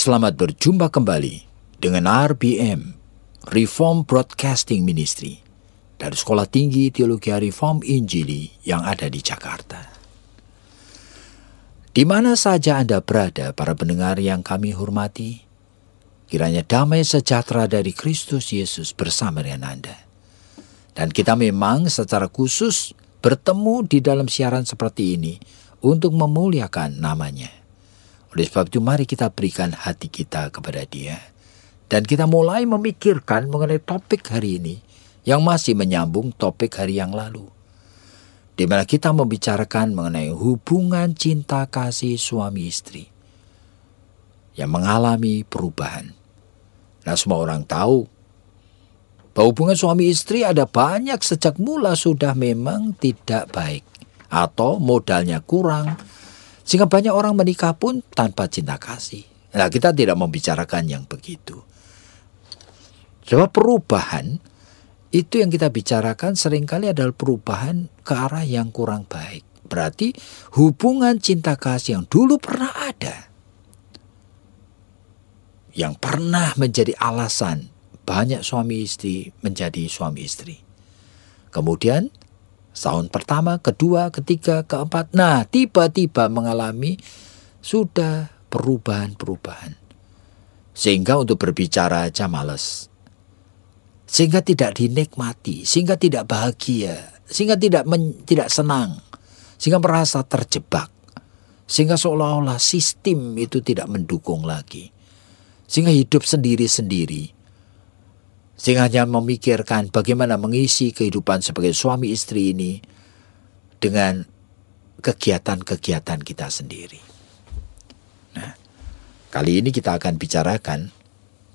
Selamat berjumpa kembali dengan RBM, Reform Broadcasting Ministry, dari Sekolah Tinggi Teologi Reform Injili yang ada di Jakarta. Di mana saja Anda berada, para pendengar yang kami hormati, kiranya damai sejahtera dari Kristus Yesus bersama dengan Anda. Dan kita memang secara khusus bertemu di dalam siaran seperti ini untuk memuliakan namanya. Oleh sebab itu mari kita berikan hati kita kepada Dia. Dan kita mulai memikirkan mengenai topik hari ini yang masih menyambung topik hari yang lalu. Di mana kita membicarakan mengenai hubungan cinta kasih suami istri yang mengalami perubahan. Nah, semua orang tahu bahwa hubungan suami istri ada banyak sejak mula sudah memang tidak baik atau modalnya kurang, sehingga banyak orang menikah pun tanpa cinta kasih. Nah, kita tidak membicarakan yang begitu. Sebab perubahan itu yang kita bicarakan seringkali adalah perubahan ke arah yang kurang baik. Berarti hubungan cinta kasih yang dulu pernah ada, yang pernah menjadi alasan banyak suami istri menjadi suami istri. Kemudian tahun pertama, kedua, ketiga, keempat. Nah, tiba-tiba mengalami sudah perubahan-perubahan. Sehingga untuk berbicara aja males. Sehingga tidak dinikmati, sehingga tidak bahagia, sehingga tidak senang, sehingga merasa terjebak. Sehingga seolah-olah sistem itu tidak mendukung lagi. Sehingga hidup sendiri-sendiri. Sehingga hanya memikirkan bagaimana mengisi kehidupan sebagai suami istri ini dengan kegiatan-kegiatan kita sendiri. Nah, kali ini kita akan bicarakan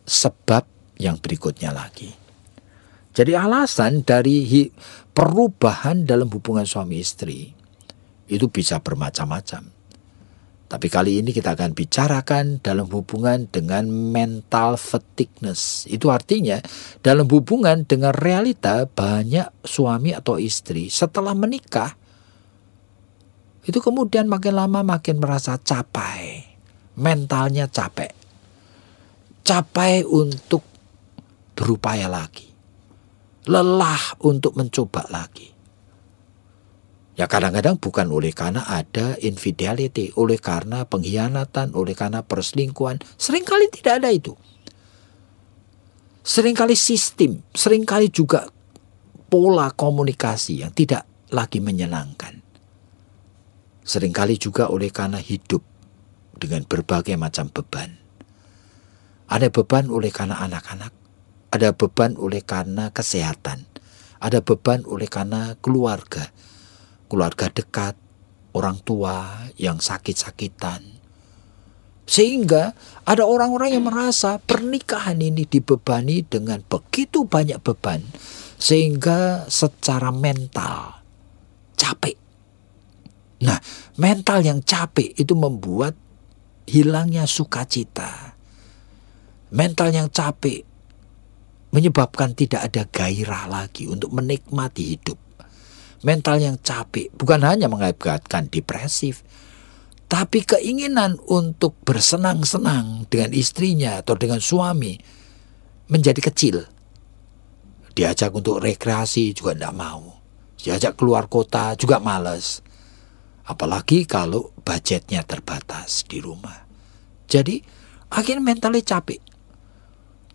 sebab yang berikutnya lagi. Jadi alasan dari perubahan dalam hubungan suami istri itu bisa bermacam-macam. Tapi kali ini kita akan bicarakan dalam hubungan dengan mental fatigueness. Itu artinya dalam hubungan dengan realita banyak suami atau istri setelah menikah itu kemudian makin lama makin merasa capek. Mentalnya capek. Capek untuk berupaya lagi. Lelah untuk mencoba lagi. Ya kadang-kadang bukan oleh karena ada infidelity, oleh karena pengkhianatan, oleh karena perselingkuhan. Seringkali tidak ada itu. Seringkali sistem, seringkali juga pola komunikasi yang tidak lagi menyenangkan. Seringkali juga oleh karena hidup dengan berbagai macam beban. Ada beban oleh karena anak-anak, ada beban oleh karena kesehatan, ada beban oleh karena keluarga dekat, orang tua yang sakit-sakitan. Sehingga ada orang-orang yang merasa pernikahan ini dibebani dengan begitu banyak beban. Sehingga secara mental capek. Nah, mental yang capek itu membuat hilangnya sukacita. Mental yang capek menyebabkan tidak ada gairah lagi untuk menikmati hidup. Mental yang capek bukan hanya mengakibatkan depresif, tapi keinginan untuk bersenang-senang dengan istrinya atau dengan suami menjadi kecil. Diajak untuk rekreasi juga tidak mau. Diajak keluar kota juga malas. Apalagi kalau budgetnya terbatas di rumah. Jadi akhirnya mentalnya capek.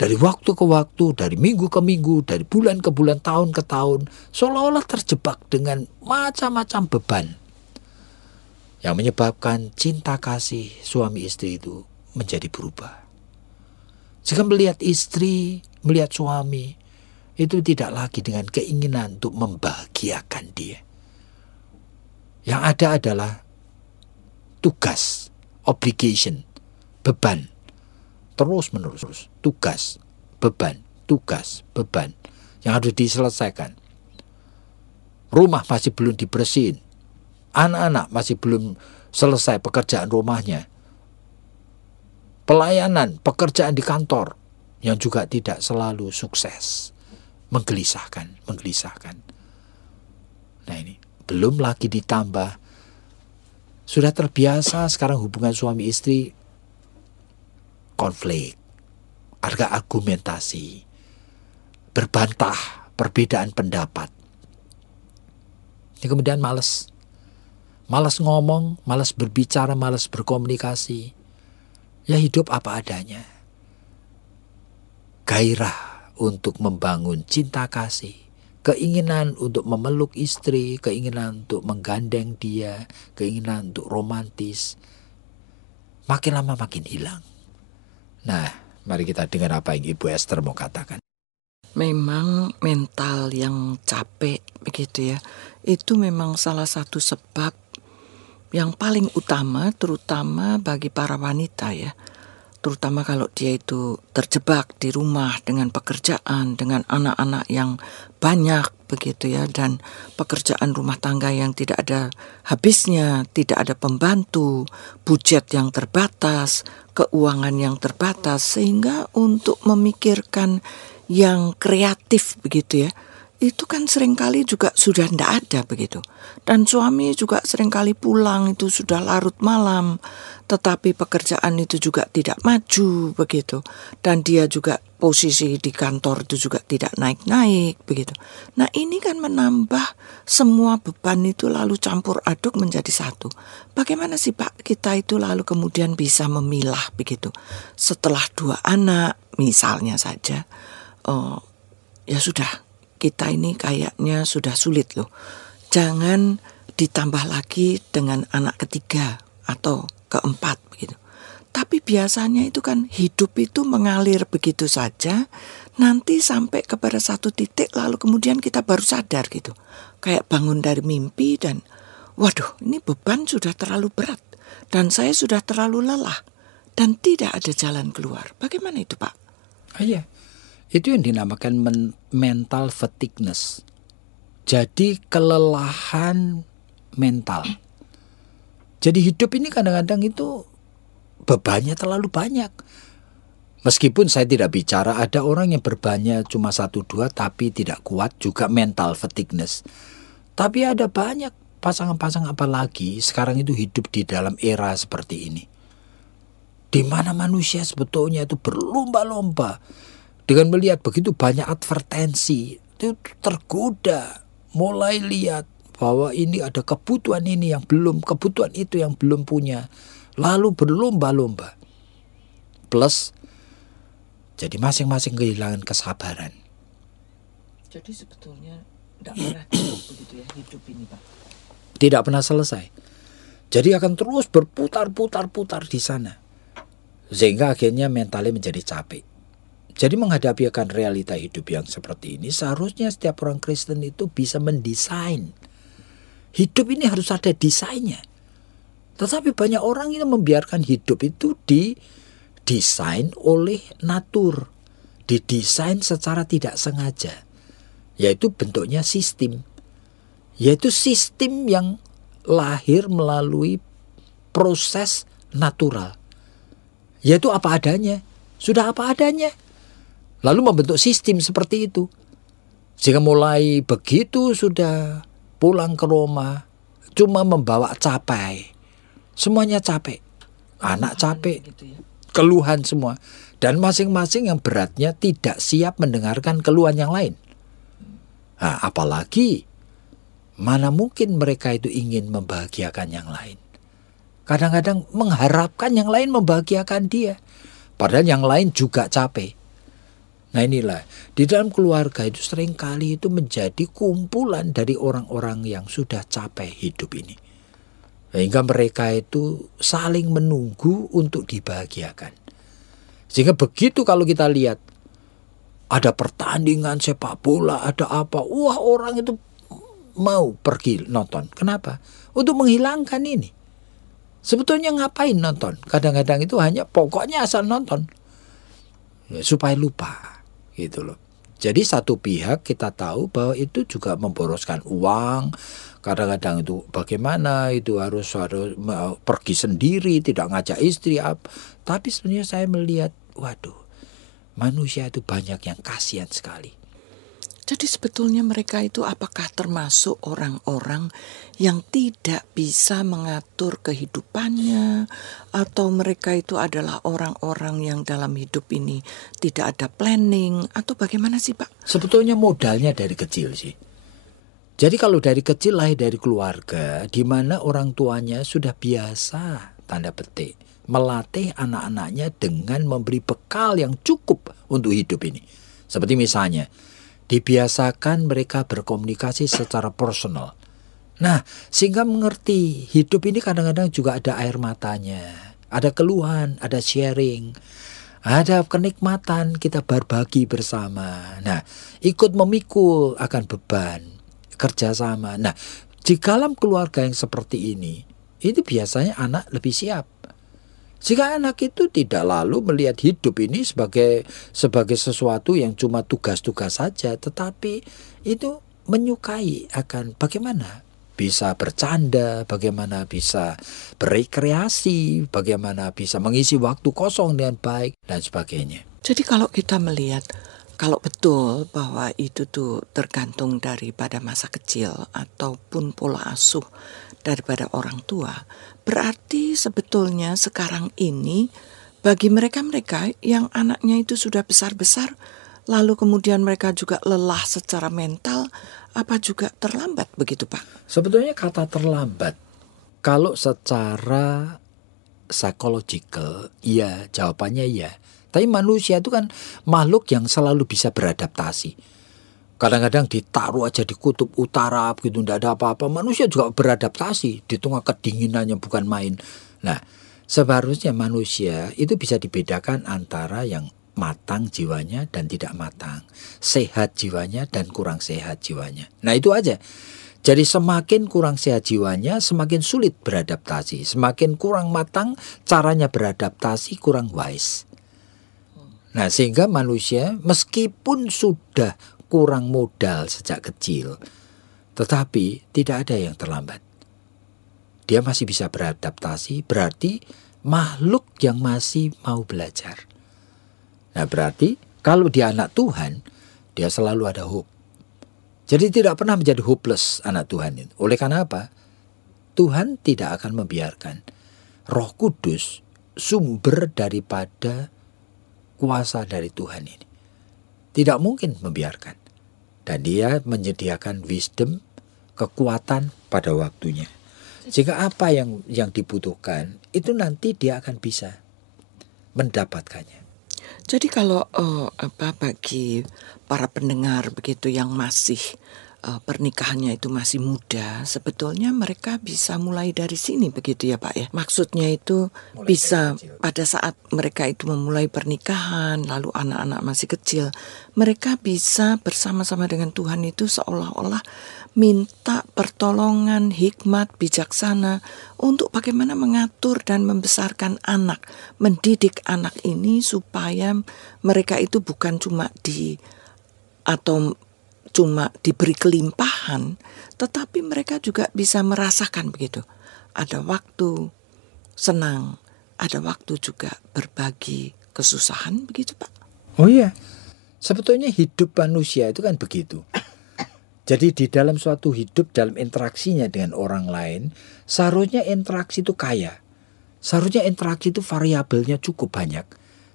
Dari waktu ke waktu, dari minggu ke minggu, dari bulan ke bulan, tahun ke tahun, seolah-olah terjebak dengan macam-macam beban yang menyebabkan cinta kasih suami istri itu menjadi berubah. Jika melihat istri, melihat suami, itu tidak lagi dengan keinginan untuk membahagiakan dia. Yang ada adalah tugas, obligation, beban. terus-menerus. Tugas, beban, tugas, beban yang harus diselesaikan. Rumah masih belum dibersihin. Anak-anak masih belum selesai pekerjaan rumahnya. Pelayanan, pekerjaan di kantor yang juga tidak selalu sukses. Menggelisahkan. Nah ini, belum lagi ditambah, sudah terbiasa sekarang hubungan suami istri konflik, ada argumentasi, berbantah, perbedaan pendapat. Ini kemudian malas ngomong, malas berbicara, malas berkomunikasi. Ya hidup apa adanya. Gairah untuk membangun cinta kasih, keinginan untuk memeluk istri, keinginan untuk menggandeng dia, keinginan untuk romantis, makin lama makin hilang. Nah, mari kita dengar apa yang Ibu Esther mau katakan. Memang mental yang capek begitu ya, itu memang salah satu sebab yang paling utama, terutama bagi para wanita ya. Terutama kalau dia itu terjebak di rumah dengan pekerjaan, dengan anak-anak yang banyak begitu ya, dan pekerjaan rumah tangga yang tidak ada habisnya, tidak ada pembantu, budget yang terbatas, keuangan yang terbatas, sehingga untuk memikirkan yang kreatif begitu ya, itu kan seringkali juga sudah tidak ada begitu. Dan suami juga seringkali pulang itu sudah larut malam, tetapi pekerjaan itu juga tidak maju begitu. Dan dia juga posisi di kantor itu juga tidak naik-naik begitu. Nah ini kan menambah semua beban itu lalu campur aduk menjadi satu. Bagaimana sih Pak kita itu lalu kemudian bisa memilah begitu. Setelah 2 anak misalnya saja, ya sudah. Kita ini kayaknya sudah sulit loh. Jangan ditambah lagi dengan anak ketiga atau keempat begitu. Tapi biasanya itu kan hidup itu mengalir begitu saja. Nanti sampai kepada satu titik lalu kemudian kita baru sadar gitu. Kayak bangun dari mimpi dan waduh ini beban sudah terlalu berat. Dan saya sudah terlalu lelah. Dan tidak ada jalan keluar. Bagaimana itu Pak? Iya. Itu yang dinamakan mental fatigueness. Jadi kelelahan mental. Jadi hidup ini kadang-kadang itu bebannya terlalu banyak. Meskipun saya tidak bicara ada orang yang bebannya cuma 1-2 tapi tidak kuat juga mental fatigueness. Tapi ada banyak pasangan-pasangan apalagi sekarang itu hidup di dalam era seperti ini. Di mana manusia sebetulnya itu berlomba-lomba. Dengan melihat begitu banyak advertensi, itu tergoda, mulai lihat bahwa ini ada kebutuhan ini yang belum, kebutuhan itu yang belum punya. Lalu berlomba-lomba. Plus, jadi masing-masing kehilangan kesabaran. Jadi sebetulnya tidak pernah cukup begitu ya hidup ini Pak? Tidak pernah selesai. Jadi akan terus berputar-putar di sana. Sehingga akhirnya mentalnya menjadi capek. Jadi menghadapi akan realita hidup yang seperti ini, seharusnya setiap orang Kristen itu bisa mendesain. Hidup ini harus ada desainnya. Tetapi banyak orang yang membiarkan hidup itu didesain oleh natur. Didesain secara tidak sengaja. Yaitu bentuknya sistem. Yaitu sistem yang lahir melalui proses natural. Yaitu apa adanya. Sudah apa adanya. Lalu membentuk sistem seperti itu. Sehingga mulai begitu sudah pulang ke rumah, cuma membawa capai. Semuanya capek. Anak capek, keluhan semua. Dan masing-masing yang beratnya tidak siap mendengarkan keluhan yang lain. Nah, apalagi mana mungkin mereka itu ingin membahagiakan yang lain. Kadang-kadang mengharapkan yang lain membahagiakan dia. Padahal yang lain juga capek. Nah inilah, di dalam keluarga itu seringkali itu menjadi kumpulan dari orang-orang yang sudah capek hidup ini. Sehingga mereka itu saling menunggu untuk dibahagiakan. Sehingga begitu kalau kita lihat, ada pertandingan sepak bola, ada apa, wah orang itu mau pergi nonton. Kenapa? Untuk menghilangkan ini. Sebetulnya ngapain nonton? Kadang-kadang itu hanya pokoknya asal nonton. supaya lupa gitu loh. Jadi satu pihak kita tahu bahwa itu juga memboroskan uang, kadang-kadang itu bagaimana itu harus pergi sendiri, tidak ngajak istri tapi sebenarnya saya melihat, waduh, manusia itu banyak yang kasihan sekali. Jadi sebetulnya mereka itu apakah termasuk orang-orang yang tidak bisa mengatur kehidupannya, atau mereka itu adalah orang-orang yang dalam hidup ini tidak ada planning, atau bagaimana sih Pak? Sebetulnya modalnya dari kecil sih. Jadi kalau dari kecil lahir dari keluarga di mana orang tuanya sudah biasa, tanda petik, melatih anak-anaknya dengan memberi bekal yang cukup untuk hidup ini. Seperti misalnya, dibiasakan mereka berkomunikasi secara personal. Nah, sehingga mengerti hidup ini kadang-kadang juga ada air matanya, ada keluhan, ada sharing, ada kenikmatan kita berbagi bersama. Nah, ikut memikul akan beban, kerjasama. Nah, di dalam keluarga yang seperti ini, itu biasanya anak lebih siap. Jika anak itu tidak lalu melihat hidup ini sebagai sesuatu yang cuma tugas-tugas saja, tetapi itu menyukai akan bagaimana bisa bercanda, bagaimana bisa berekreasi, bagaimana bisa mengisi waktu kosong dengan baik, dan sebagainya. Jadi kalau kita melihat, kalau betul bahwa itu tuh tergantung daripada masa kecil ataupun pola asuh daripada orang tua, berarti sebetulnya sekarang ini bagi mereka-mereka yang anaknya itu sudah besar-besar, lalu kemudian mereka juga lelah secara mental, apa juga terlambat begitu Pak? Sebetulnya kata terlambat, kalau secara psychological, iya, jawabannya iya. Tapi manusia itu kan makhluk yang selalu bisa beradaptasi. Kadang-kadang ditaruh aja di kutub utara begitu, tidak ada apa-apa. Manusia juga beradaptasi di tengah kedinginannya, bukan main. Nah, seharusnya manusia itu bisa dibedakan antara yang matang jiwanya dan tidak matang, sehat jiwanya dan kurang sehat jiwanya. Nah, itu aja. Jadi semakin kurang sehat jiwanya, semakin sulit beradaptasi. Semakin kurang matang caranya beradaptasi, kurang wise. Nah, sehingga manusia meskipun sudah kurang modal sejak kecil, tetapi tidak ada yang terlambat. Dia masih bisa beradaptasi, berarti makhluk yang masih mau belajar. Nah, berarti kalau dia anak Tuhan, dia selalu ada hope. Jadi tidak pernah menjadi hopeless anak Tuhan itu. Oleh karena apa? Tuhan tidak akan membiarkan Roh Kudus, sumber daripada kuasa dari Tuhan ini, tidak mungkin membiarkan. Dan dia menyediakan wisdom, kekuatan pada waktunya. Jika apa yang dibutuhkan, itu nanti dia akan bisa mendapatkannya. Jadi kalau bagi para pendengar begitu yang masih pernikahannya itu masih muda, sebetulnya mereka bisa mulai dari sini begitu ya Pak ya. Maksudnya itu bisa pada saat mereka itu memulai pernikahan, lalu anak-anak masih kecil, mereka bisa bersama-sama dengan Tuhan itu seolah-olah minta pertolongan, hikmat, bijaksana untuk bagaimana mengatur dan membesarkan anak, mendidik anak ini supaya mereka itu bukan cuma cuma diberi kelimpahan, tetapi mereka juga bisa merasakan begitu. Ada waktu senang, ada waktu juga berbagi kesusahan begitu Pak. Oh iya, sebetulnya hidup manusia itu kan begitu. Jadi di dalam suatu hidup, dalam interaksinya dengan orang lain, seharusnya interaksi itu kaya. Seharusnya interaksi itu variabelnya cukup banyak.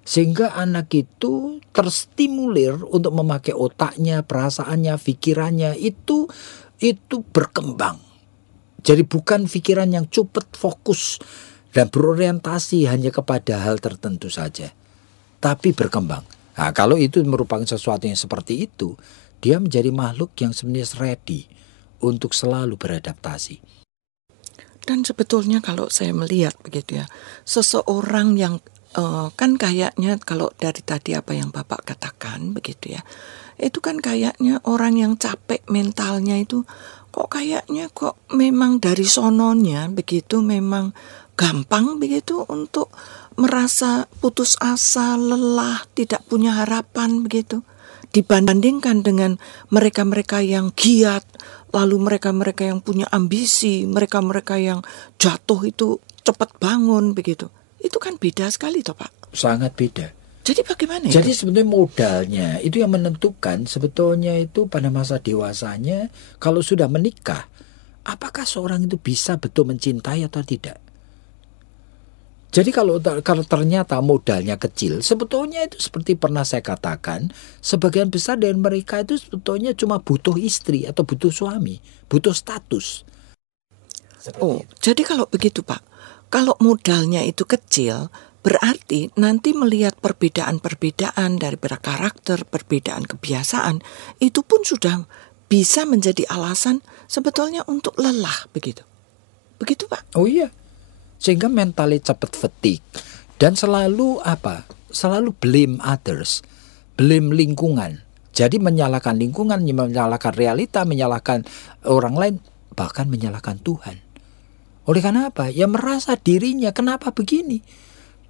Sehingga anak itu terstimulir untuk memakai otaknya, perasaannya, pikirannya itu berkembang. Jadi bukan pikiran yang cepat fokus dan berorientasi hanya kepada hal tertentu saja, tapi berkembang. Nah, kalau itu merupakan sesuatu yang seperti itu, dia menjadi makhluk yang sebenarnya ready untuk selalu beradaptasi. Dan sebetulnya kalau saya melihat begitu ya, seseorang yang kan kayaknya kalau dari tadi apa yang Bapak katakan begitu ya, itu kan kayaknya orang yang capek mentalnya itu kok kayaknya memang dari sononya begitu memang gampang begitu untuk merasa putus asa, lelah, tidak punya harapan begitu. Dibandingkan dengan mereka-mereka yang giat, lalu mereka-mereka yang punya ambisi, mereka-mereka yang jatuh itu cepat bangun begitu. Itu kan beda sekali toh Pak. Sangat beda. Jadi bagaimana Jadi itu? sebetulnya modalnya itu yang menentukan sebetulnya itu pada masa dewasanya kalau sudah menikah, apakah seorang itu bisa betul mencintai atau tidak. Jadi kalau ternyata modalnya kecil, sebetulnya itu seperti pernah saya katakan, sebagian besar dari mereka itu sebetulnya cuma butuh istri atau butuh suami, butuh status. Oh, jadi kalau begitu Pak, kalau modalnya itu kecil, berarti nanti melihat perbedaan-perbedaan dari karakter, perbedaan kebiasaan, itu pun sudah bisa menjadi alasan sebetulnya untuk lelah begitu. Begitu Pak? Oh iya. Sehingga mentalnya cepat fatigue dan selalu selalu blame others, blame lingkungan. Jadi menyalahkan lingkungan, menyalahkan realita, menyalahkan orang lain, bahkan menyalahkan Tuhan. Oleh karena apa? Ya merasa dirinya kenapa begini.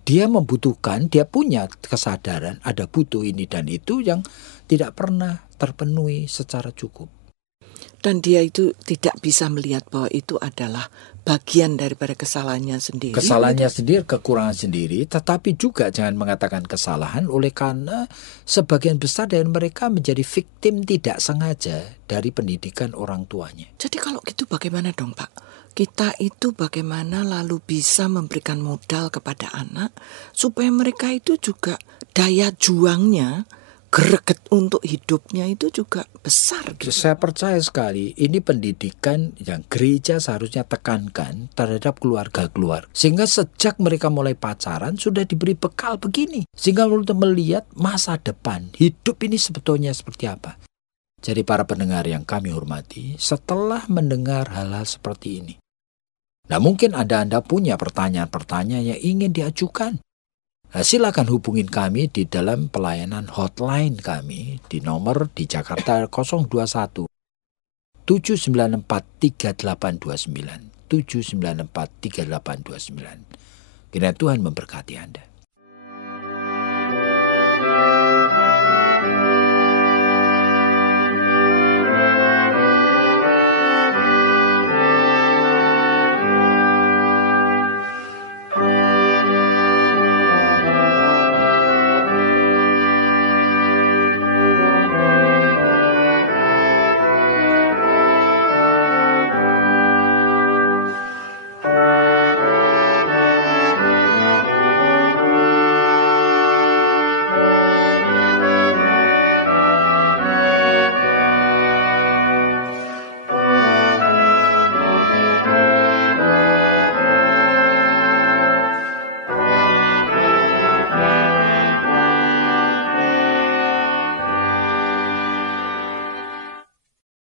Dia membutuhkan, dia punya kesadaran ada butuh ini dan itu yang tidak pernah terpenuhi secara cukup. Dan dia itu tidak bisa melihat bahwa itu adalah bagian daripada kesalahannya sendiri. Kesalahannya sendiri, kekurangan sendiri, tetapi juga jangan mengatakan kesalahan oleh karena sebagian besar dari mereka menjadi victim tidak sengaja dari pendidikan orang tuanya. Jadi kalau gitu bagaimana dong Pak? Kita itu bagaimana lalu bisa memberikan modal kepada anak supaya mereka itu juga daya juangnya, greget untuk hidupnya itu juga besar gitu. Saya percaya sekali ini pendidikan yang gereja seharusnya tekankan terhadap keluarga-keluarga. Sehingga sejak mereka mulai pacaran sudah diberi bekal begini. Sehingga untuk melihat masa depan hidup ini sebetulnya seperti apa. Jadi para pendengar yang kami hormati, setelah mendengar hal-hal seperti ini, nah mungkin Anda punya pertanyaan-pertanyaan yang ingin diajukan. Nah, silakan hubungin kami di dalam pelayanan hotline kami di nomor di Jakarta 021 794 3829 794 3829. Kiranya Tuhan memberkati Anda.